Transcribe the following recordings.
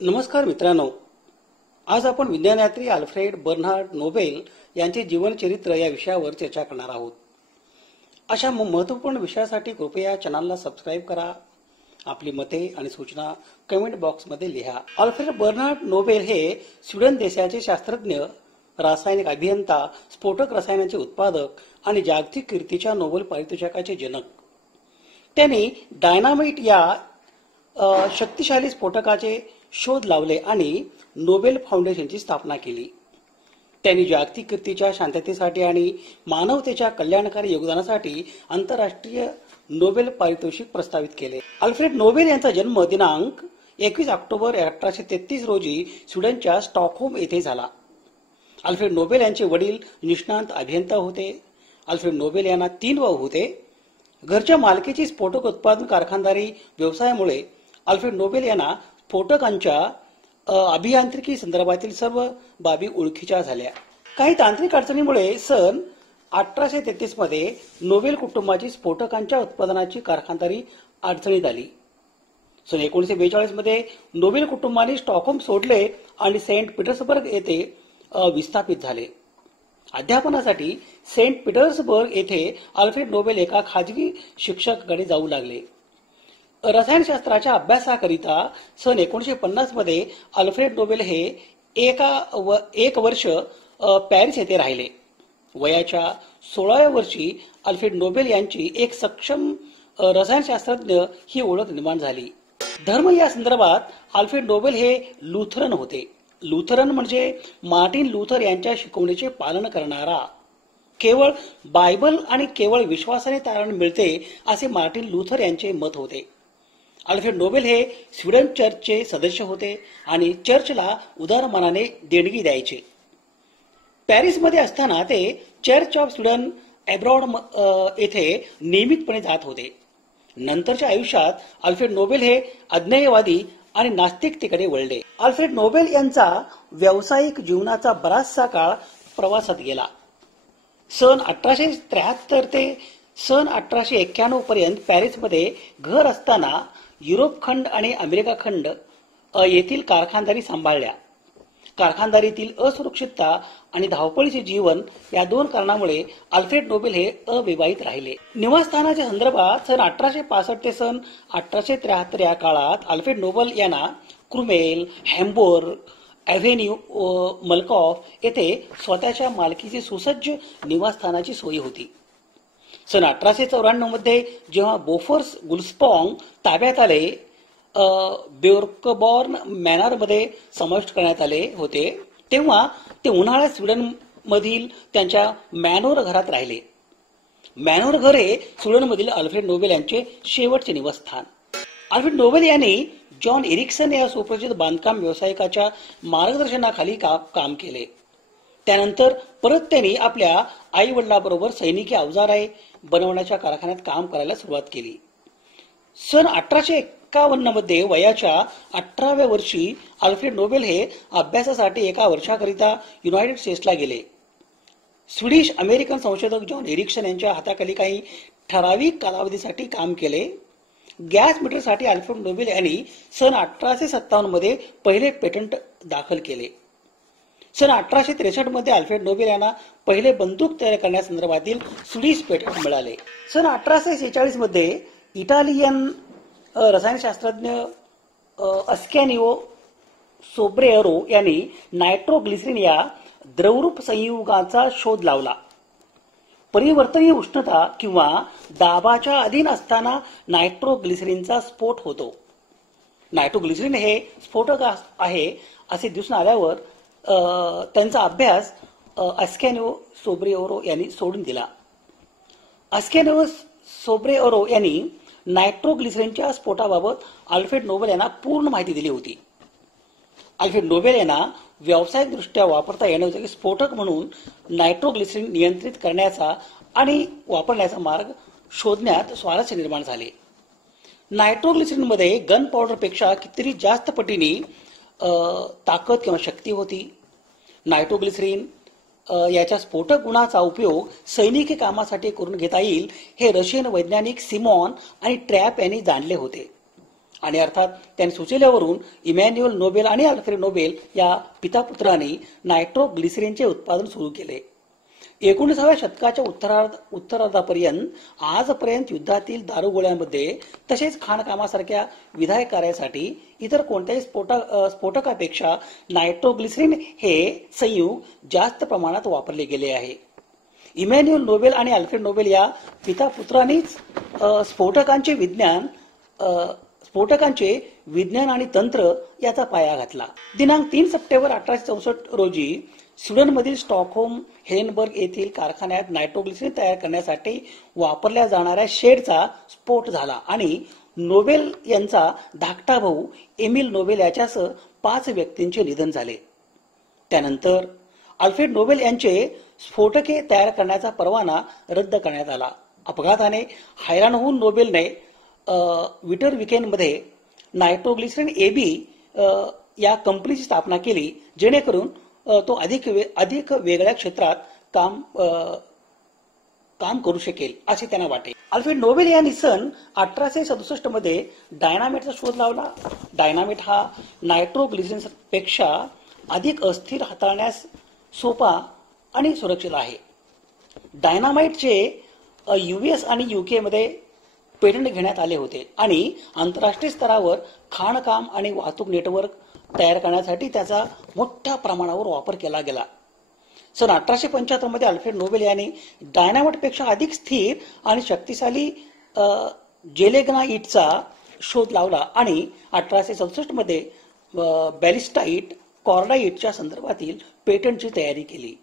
नमस्कार मित्रांनो, आज आपण विज्ञानयात्री अल्फ्रेड बर्नार्ड नोबेल यांचे जीवनचरित्र या विषयावर चर्चा करणार आहोत। अशा महत्त्वपूर्ण विषयासाठी कृपया चॅनलला सबस्क्राईब करा। आपली मते आणि सूचना कमेंट बॉक्समध्ये लिहा। अल्फ्रेड बर्नार्ड नोबेल हे स्वीडन देशाचे शास्त्रज्ञ, रासायनिक अभियंता, स्फोटक रसायनांचे उत्पादक आणि जागतिक कीर्तीच्या नोबेल पारितोषिकाचे जनक। त्यांनी डायनामाइट या शक्तिशाली स्फोटकाचे शोध लावले आणि नोबेल फाउंडेशनची स्थापना केली। त्यांनी जागतिक कीर्तीच्या शांततेसाठी आणि मानवतेच्या कल्याणकारी योगदानासाठी आंतरराष्ट्रीय नोबेल पारितोषिक प्रस्तावित केले। अल्फ्रेड नोबेल यांचा जन्म दिनांक 21 ऑक्टोबर 1833 रोजी स्वीडनच्या स्टॉकहोम येथे झाला। अल्फ्रेड नोबेल यांचे वडील निष्णात अभियंता होते। अल्फ्रेड नोबेल यांना 3 भाऊ होते। घरच्या मालकीची स्फोटक उत्पादन कारखानदारी व्यवसायामुळे अल्फ्रेड नोबेल यांना स्फोटकांच्या अभियांत्रिकी संदर्भातील सर्व बाबी ओळखीच्या झाल्या। काही तांत्रिक अडचणीमुळे सन 1833 मध्ये नोबेल कुटुंबाची स्फोटकांच्या उत्पादनाची कारखानदारी अडचणीत आली। सन 1942 मध्ये नोबेल कुटुंबाने स्टॉकहोम सोडले आणि सेंट पीटर्सबर्ग येथे विस्थापित झाले। अध्यापनासाठी सेंट पीटर्सबर्ग येथे अल्फ्रेड नोबेल एका खाजगी शिक्षकाकडे जाऊ लागले। रसायनशास्त्राच्या अभ्यासाकरिता सन 1950 मध्ये अल्फ्रेड नोबेल हे एक वर्ष पॅरिस येथे राहिले। वयाच्या 16व्या वर्षी अल्फ्रेड नोबेल यांची एक सक्षम रसायनशास्त्रज्ञ ही ओळख निर्माण झाली। धर्म या संदर्भात अल्फ्रेड नोबेल हे लुथरन होते। लुथरन म्हणजे मार्टिन लुथर यांच्या शिकवणीचे पालन करणारा। केवळ बायबल आणि केवळ विश्वासाने तारण मिळते असे मार्टिन लुथर यांचे मत होते। अल्फ्रेड नोबेल हे स्वीडन चर्चचे सदस्य होते आणि चर्चला उदार मनाने देणगी द्यायचे। पॅरिसमध्ये असताना ते चर्च ऑफ स्वीडन अब्रॉड येथे नियमितपणे जात होते। नंतरच्या आयुष्यात अल्फ्रेड नोबेल हे अज्ञेयवादी आणि नास्तिकतेकडे वळले। अल्फ्रेड नोबेल यांचा व्यावसायिक जीवनाचा बराचसा काळ प्रवासात गेला। सन 1873 ते सन 1891 पर्यंत पॅरिसमध्ये घर असताना युरोप खंड आणि अमेरिका खंड येथील कारखानदारी सांभाळल्या। कारखानदारीतील असुरक्षितता आणि धावपळीचे जीवन या 2 कारणामुळे अल्फ्रेड नोबेल हे अविवाहित राहिले। निवासस्थानाच्या संदर्भात सन 1865 ते सन 1873 या काळात अल्फ्रेड नोबेल यांना क्रुमेल, हॅम्बुर्ग, एव्हेन्यू मल्कॉफ येथे स्वतःच्या मालकीची सुसज्ज निवासस्थानाची सोय होती। सन 1894 मध्ये जेव्हा बोफोर्स गुल्स्पॉंग ताब्यात आले, बेर्कबॉर्न मॅनर मध्ये समाविष्ट करण्यात आले होते, तेव्हा ते उन्हाळ्यात स्वीडन मधील त्यांच्या मॅनोर घरात राहिले। मॅनोर घर हे स्वीडन मधील अल्फ्रेड नोबेल यांचे शेवटचे निवासस्थान। अल्फ्रेड नोबेल यांनी जॉन एरिक्सन या सुप्रसिद्ध बांधकाम व्यावसायिकाच्या मार्गदर्शनाखाली काम केले। त्यानंतर परत त्यांनी आपल्या आई वडिलांबरोबर सैनिकी अवजारे बनवण्याच्या कारखान्यात काम करायला सुरुवात केली। सन 1851 मध्ये वयाच्या 18व्या वर्षी अल्फ्रेड नोबेल हे अभ्यासासाठी एका वर्षाकरिता युनायटेड स्टेट्सला गेले। स्वीडिश अमेरिकन संशोधक जॉन एरिक्सन यांच्या हाताखाली काही ठराविक कालावधीसाठी काम केले। गॅस मीटरसाठी अल्फ्रेड नोबेल यांनी सन 1857 मध्ये पहिले पेटंट दाखल केले। सन 1863 मध्ये अल्फ्रेड नोबेल यांना पहिले बंदूक तयार करण्यासंदर्भातील स्वीडिश पेटंट मिळाले। सन 1846 मध्ये इटालियन रसायनशास्त्रज्ञ अस्कॅनिओ सोब्रेरो यांनी नायट्रोग्लिसरीन या द्रवरूप संयुगाचा शोध लावला। परिवर्तनीय उष्णता किंवा दाबाच्या अधीन असताना नायट्रोग्लिसरीनचा स्फोट होतो। नायट्रोग्लिसरीन हे स्फोटक आहे असे दिसून आल्यावर त्यांचा अभ्यास अस्कॅनिओ सोब्रेरो यांनी सोडून दिला। अस्कॅनिओ सोब्रेरो यांनी नायट्रोग्लिसरीनच्या स्फोटाबाबत अल्फ्रेड नोबेल यांना पूर्ण माहिती दिली होती। अल्फ्रेड नोबेल यांना व्यावसायिकदृष्ट्या वापरता येण्याजोगे स्फोटक म्हणून नायट्रोग्लिसरीन नियंत्रित करण्याचा आणि वापरण्याचा मार्ग शोधण्यात स्वारस्य निर्माण झाले। नायट्रोग्लिसरीनमध्ये गन पावडरपेक्षा कितीतरी जास्त पटीने ताकद किंवा शक्ती होती। नायट्रोग्लिसरीन याच्या स्फोटक गुणाचा उपयोग सैनिकी कामासाठी करून घेता येईल हे रशियन वैज्ञानिक सिमॉन आणि ट्रॅप यांनी जाणले होते। आणि अर्थात त्यांनी सुचवल्यावरून इमॅन्युअल नोबेल आणि अल्फ्रेड नोबेल या पितापुत्रांनी नायट्रोग्लिसरीनचे उत्पादन सुरू केले. 19व्या शतकाच्या उत्तरार्धापर्यंत आजपर्यंत युद्धातील दारुगोळ्यांमध्ये तसेच खाणकामासारख्या विधायक कार्यासाठी इतर कोणत्याही स्फोटकापेक्षा नायट्रोग्लिसरीन हे संयुग जास्त प्रमाणात वापरले गेले आहे. इमॅन्युअल नोबेल आणि अल्फ्रेड नोबेल या पितापुत्रांनीच स्फोटकांचे विज्ञान आणि तंत्र याचा पाया घातला. दिनांक 3 सप्टेंबर 1864 रोजी स्वीडनमधील स्टॉकहोम हेलेनबर्ग येथील कारखान्यात नायट्रोग्लिसरीन तयार करण्यासाठी वापरल्या जाणाऱ्या शेडचा स्फोट झाला आणि नोबेल यांचा धाकटा भाऊ एमिल नोबेल याच्यासह 5 व्यक्तींचे निधन झाले. त्यानंतर अल्फ्रेड नोबेल यांचे स्फोटके तयार करण्याचा परवाना रद्द करण्यात आला. अपघाताने हैराण होऊन नोबेलने विटर विकेनमध्ये नायट्रोग्लिसरीन एबी या कंपनीची स्थापना केली, जेणेकरून तो अधिक वेगळ्या क्षेत्रात काम करू शकेल असे त्यांना वाटे. अल्फ्रेड नोबेल यांनी सन 1867 मध्ये डायनामाइटचा शोध लावला. डायनामाइट हा नायट्रोग्लिसरीन पेक्षा अधिक अस्थिर, हाताळण्यास सोपा आणि सुरक्षित आहे. डायनामाइटचे US आणि UK मध्ये पेटंट घेण्यात आले होते आणि आंतरराष्ट्रीय स्तरावर खाणकाम आणि वाहतूक नेटवर्क तयार करण्यासाठी त्याचा मोठ्या प्रमाणावर वापर केला गेला. सन 1875 मध्ये अल्फ्रेड नोबेल यांनी डायनामाइटपेक्षा अधिक स्थिर आणि शक्तिशाली जेलेग्नाइटचा शोध लावला आणि 1867 मध्ये बॅलिस्टाइट कॉर्डाइटच्या संदर्भातील पेटंटची तयारी केली.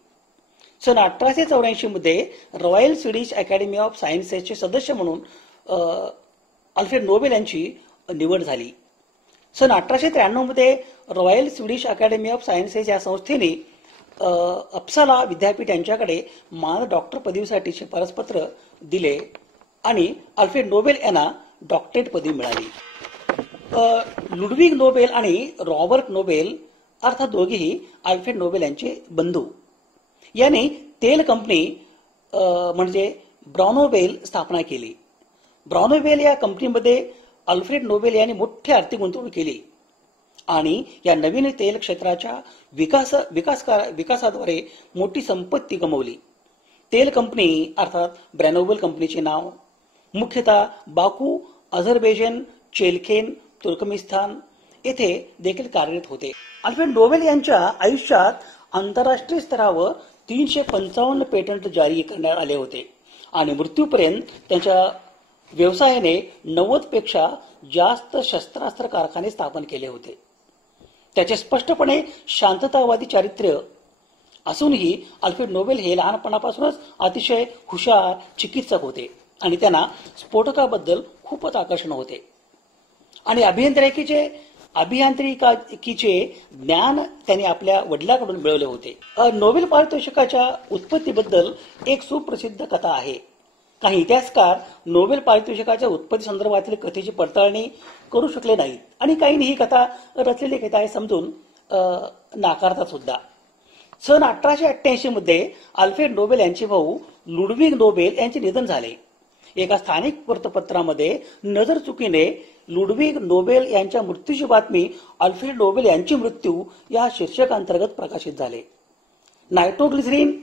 सन 1884 मध्ये रॉयल स्वीडिश अकॅडमी ऑफ सायन्सेसचे सदस्य म्हणून अल्फ्रेड नोबेल यांची निवड झाली. सन 1893 मध्ये royal Swedish academy of sciences या संस्थेने अपसाला विद्यापीठ यांच्याकडे मानद डॉक्टर पदवीसाठी शिफारसपत्र दिले आणि अल्फ्रेड नोबेल यांना डॉक्टरेट पदवी मिळाली. लुडविग नोबेल आणि रॉबर्ट नोबेल अर्थात दोघेही अल्फ्रेड नोबेल यांचे बंधू यांनी तेल कंपनी म्हणजे ब्राउनोबेल स्थापना केली. ब्राउनोबेल या कंपनीमध्ये अल्फ्रेड नोबेल यांनी मोठी आर्थिक गुंतवणूक केली आणि या नवीन तेल क्षेत्राच्या विकासाद्वारे मोठी संपत्ती कमवली. तेल कंपनी अर्थात ब्रॅनोबेल कंपनीचे नाव मुख्यतः बाकू, अझरबैजान, चेलखेन, तुर्कमेनिस्तान येथे देखील कार्यरत होते. अल्फ्रेड नोबेल यांच्या आयुष्यात आंतरराष्ट्रीय स्तरावर 355 पेटंट जारी करण्यात आले होते आणि मृत्यूपर्यंत त्यांच्या व्यवसायाने 90 पेक्षा जास्त शस्त्रास्त्र कारखाने स्थापन केले होते. त्याचे स्पष्टपणे शांततावादी चारित्र्य असूनही अल्फ्रेड नोबेल हे लहानपणापासूनच अतिशय हुशार चिकित्सक होते आणि त्यांना स्फोटकाबद्दल खूपच आकर्षण होते आणि अभियांत्रिकीचे ज्ञान त्यांनी आपल्या वडिलांकडून मिळवले होते. नोबेल पारितोषिकाच्या उत्पत्तीबद्दल एक सुप्रसिद्ध कथा आहे. काही इतिहासकार नोबेल पारितोषिकाच्या उत्पत्ती संदर्भातील कथेची पडताळणी करू शकले नाहीत आणि काहींनी ही कथा रचलेली कथा आहे समजून नाकारतात सुद्धा. सन 1888 मध्ये अल्फ्रेड नोबेल यांचे भाऊ लुडविग नोबेल यांचे निधन झाले. एका स्थानिक वृत्तपत्रामध्ये नजर चुकीने लुडविग नोबेल यांच्या मृत्यूची बातमी अल्फ्रेड नोबेल यांची मृत्यू या शीर्षकांतर्गत प्रकाशित झाले. नायट्रोग्लिसरीन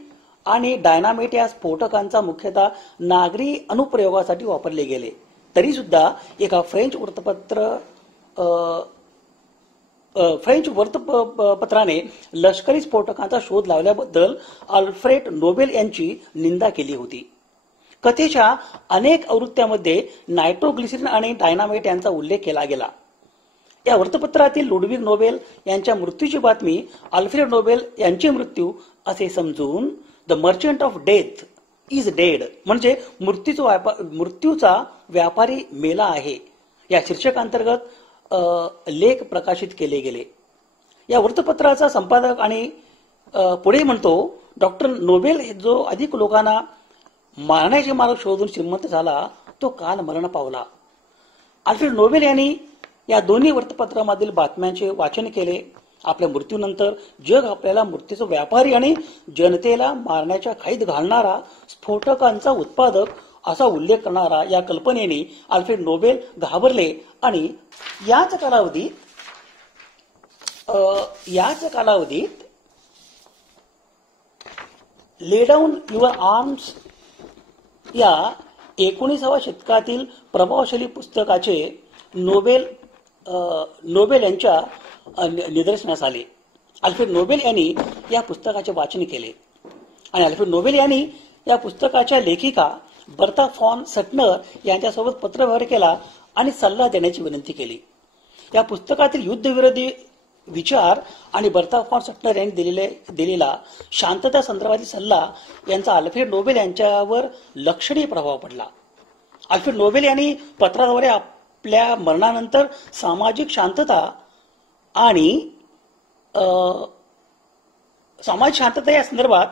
आणि डायनामाइट या स्फोटकांचा मुख्यतः नागरी अनुप्रयोगासाठी वापरले गेले तरी सुद्धा एका फ्रेंच वृत्तपत्राने लष्करी स्फोटकांचा शोध लावल्याबद्दल अल्फ्रेड नोबेल यांची निंदा केली होती. कथेच्या अनेक आवृत्त्यांमध्ये नायट्रोग्लिसरीन आणि डायनामाइट यांचा उल्लेख केला गेला. या वृत्तपत्रातील लुडविग नोबेल यांच्या मृत्यूची बातमी अल्फ्रेड नोबेल यांची मृत्यू असे समजून the merchant of death is dead म्हणजे मृत्यूचा व्यापारी मेला आहे या शीर्षकांतर्गत लेख प्रकाशित केले गेले. या वृत्तपत्राचा संपादक आणि पुढे म्हणतो, डॉक्टर नोबेल जो अधिक लोकांना मारण्याचे मार्ग शोधून श्रीमंत झाला तो काल मरण पावला. अल्फ्रेड नोबेल यांनी या दोन्ही वृत्तपत्रांमधील बातम्यांचे वाचन केले. आपल्या मृत्यूनंतर जग आपल्याला मृत्यूचा व्यापारी आणि जनतेला मारण्याच्या खाईत घालणारा स्फोटकांचा उत्पादक असा उल्लेख करणारा या कल्पनेने अल्फ्रेड नोबेल घाबरले आणि याच कालावधीत ले डाऊन युअर आर्म्स या 19व्या शतकातील प्रभावशाली पुस्तकाचे नोबेल यांच्या निदर्शनास आले. अल्फ्रेड नोबेल यांनी या पुस्तकाचे वाचन केले आणि अल्फ्रेड नोबेल यांनी या पुस्तकाच्या लेखिका बर्था फॉन सटनर यांच्यासोबत पत्रव्यवहार केला आणि सल्ला देण्याची विनंती केली. या पुस्तकातील युद्धविरोधी विचार आणि बर्था फॉन सटनर यांनी दिलेला शांतता संदर्भातील सल्ला यांचा अल्फ्रेड नोबेल यांच्यावर लक्षणीय प्रभाव पडला. अल्फ्रेड नोबेल यांनी पत्राद्वारे आपल्या मरणानंतर सामाजिक शांतता या संदर्भात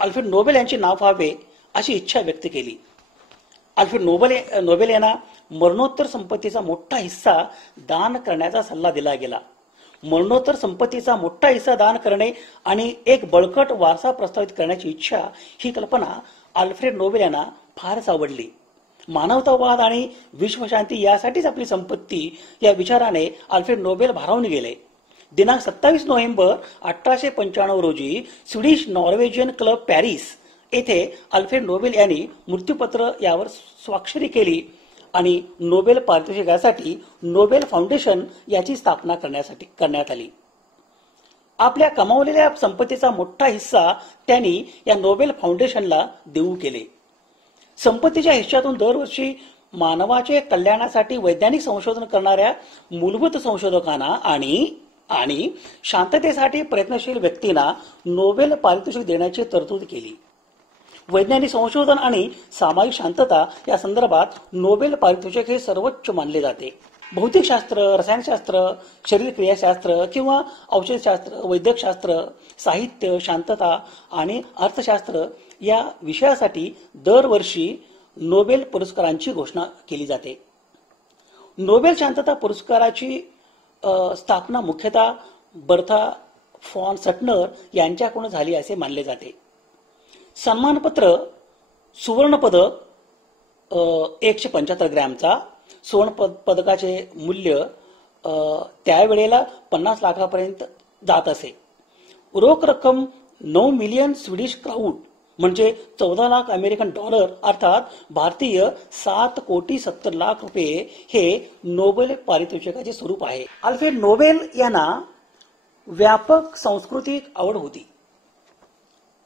अल्फ्रेड नोबेल यांचे नाव व्हावे अशी इच्छा व्यक्त केली. अल्फ्रेड नोबेल यांना मरणोत्तर संपत्तीचा मोठा हिस्सा दान करण्याचा सल्ला दिला गेला. मरणोत्तर संपत्तीचा मोठा हिस्सा दान करणे आणि एक बळकट वारसा प्रस्तावित करण्याची इच्छा ही कल्पना अल्फ्रेड नोबेल यांना फारच आवडली. मानवतावाद आणि विश्वशांती यासाठीच आपली संपत्ती या विचाराने अल्फ्रेड नोबेल भारावून गेले. दिनांक 27 नोव्हेंबर 1895 रोजी स्वीडिश नॉर्वेजियन क्लब पॅरिस येथे अल्फ्रेड नोबेल यांनी मृत्यूपत्र यावर स्वाक्षरी केली आणि नोबेल पारितोषिकासाठी नोबेल फाउंडेशन याची स्थापना करण्यात आली. आपल्या कमावलेल्या संपत्तीचा मोठा हिस्सा त्यांनी या नोबेल फाउंडेशनला देऊ केले. संपत्तीच्या हिश्श्यातून दरवर्षी मानवाचे कल्याणासाठी वैज्ञानिक संशोधन करणाऱ्या मूलभूत संशोधकांना आणि शांततेसाठी प्रयत्नशील व्यक्तींना नोबेल पारितोषिक देण्याची तरतूद केली. वैज्ञानिक संशोधन आणि सामाजिक शांतता या संदर्भात नोबेल पारितोषिक हे सर्वोच्च मानले जाते. भौतिकशास्त्र, रसायनशास्त्र, शरीरक्रियाशास्त्र किंवा औषधशास्त्र, वैद्यकशास्त्र, साहित्य, शांतता आणि अर्थशास्त्र या विषयासाठी दरवर्षी नोबेल पुरस्कारांची घोषणा केली जाते. नोबेल शांतता पुरस्काराची स्थापना मुख्यतः बर्था फॉन सटनर यांच्याकडून झाली असे मानले जाते. सन्मानपत्र सुवर्ण पदक 175 ग्रॅमचा, सुवर्ण पदकाचे मूल्य त्यावेळेला 50 लाखापर्यंत जात असे. रोख रक्कम 9 मिलियन स्वीडिश क्राऊन म्हणजे 14 लाख अमेरिकन डॉलर अर्थात भारतीय 7,70,00,000 रुपये हे नोबेल पारितोषिकाचे स्वरूप आहे. अल्फ्रेड नोबेल यांना व्यापक सांस्कृतिक आवड होती.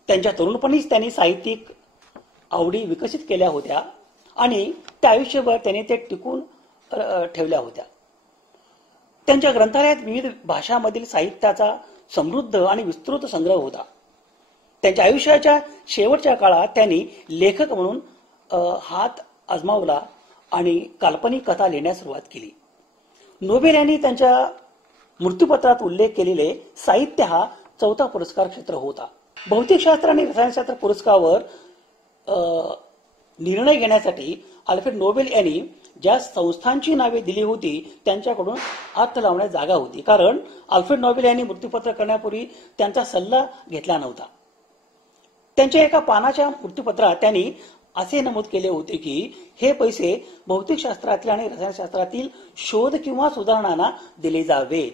त्यांच्या तरुणपणीच त्यांनी साहित्यिक आवडी विकसित केल्या होत्या आणि त्या आयुष्यभर त्यांनी ते टिकून ठेवल्या होत्या. त्यांच्या ग्रंथालयात विविध भाषांमधील साहित्याचा समृद्ध आणि विस्तृत संग्रह होता. त्यांच्या आयुष्याच्या शेवटच्या काळात त्यांनी लेखक म्हणून हात आजमावला आणि काल्पनिक कथा लिहिण्यास सुरुवात केली. नोबेल यांनी त्यांच्या मृत्यूपत्रात उल्लेख केलेले साहित्य हा 4था पुरस्कार क्षेत्र होता. भौतिकशास्त्र आणि रसायनशास्त्र पुरस्कारावर निर्णय घेण्यासाठी अल्फ्रेड नोबेल यांनी ज्या संस्थांची नावे दिली होती त्यांच्याकडून हात लावण्यास जागा होती, कारण अल्फ्रेड नोबेल यांनी मृत्यूपत्र करण्यापूर्वी त्यांचा सल्ला घेतला नव्हता. त्यांच्या एका पानाच्या मृत्यूपत्रात त्यांनी असे नमूद केले होते की हे पैसे भौतिकशास्त्रातील आणि रसायनशास्त्रातील शोध किंवा सुधारणांना दिले जावेत.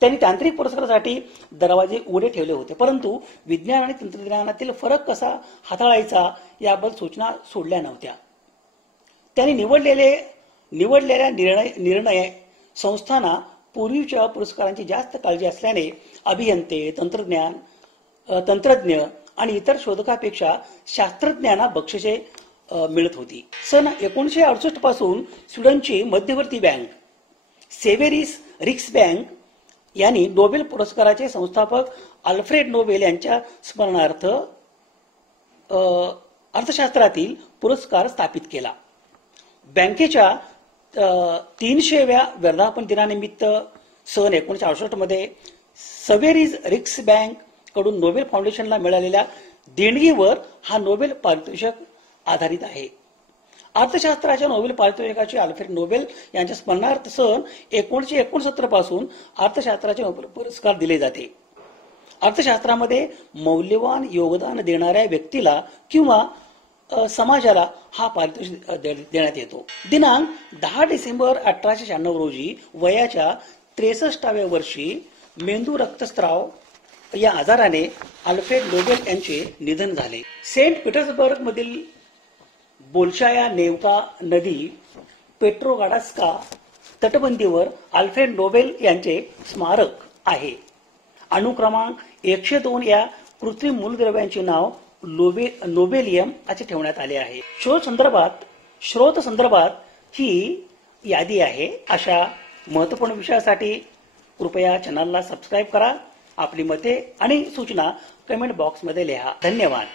त्यांनी तांत्रिक पुरस्कारासाठी दरवाजे उघडे ठेवले होते, परंतु विज्ञान आणि तंत्रज्ञानातील फरक कसा हाताळायचा याबद्दल सूचना सोडल्या नव्हत्या. त्यांनी निवडलेल्या निर्णय संस्थांना पूर्वीच्या पुरस्कारांची जास्त काळजी असल्याने अभियंते, तंत्रज्ञ आणि इतर शोधकापेक्षा शास्त्रज्ञांना बक्षिसे मिळत होती. सन 1968 पासून स्वीडनची मध्यवर्ती बँक सेव्हेरिस रिक्सबँक यांनी नोबेल पुरस्काराचे संस्थापक अल्फ्रेड नोबेल यांच्या स्मरणार्थ अर्थशास्त्रातील पुरस्कार स्थापित केला. बँकेच्या 300व्या वर्धापन दिनानिमित्त सन 1968 मध्ये सेव्हेरिस रिक्सबँक कडून नोबेल फाउंडेशनला मिळालेल्या देणगीवर हा नोबेल पारितोषिक आधारित आहे. अर्थशास्त्राच्या नोबेल पारितोषिकाचे अल्फ्रेड नोबेल यांच्या स्मरणार्थ सन 1969 पासून अर्थशास्त्राचे नोबेल पुरस्कार दिले जाते. अर्थशास्त्रामध्ये मौल्यवान योगदान देणाऱ्या व्यक्तीला किंवा समाजाला हा पारितोषिक देण्यात येतो. दिनांक 10 डिसेंबर 1896 रोजी वयाच्या 63व्या वर्षी मेंदू रक्तस्राव या आजाराने अल्फ्रेड नोबेल यांचे निधन झाले. सेंट पीटर्सबर्ग मधील बोल्शाया नेव्का नदी पेट्रोगाडास्का तटबंदीवर अल्फ्रेड नोबेल यांचे स्मारक आहे. अणुक्रमांक 102 या कृत्रिम मूलद्रव्यांचे नाव नोबेलियम असे ठेवण्यात आले आहे. स्रोत संदर्भात ही यादी आहे. अशा महत्त्वपूर्ण विषयासाठी कृपया चॅनलला सबस्क्राईब करा. आपली मते आणि सूचना कमेंट बॉक्समध्ये लिहा. धन्यवाद.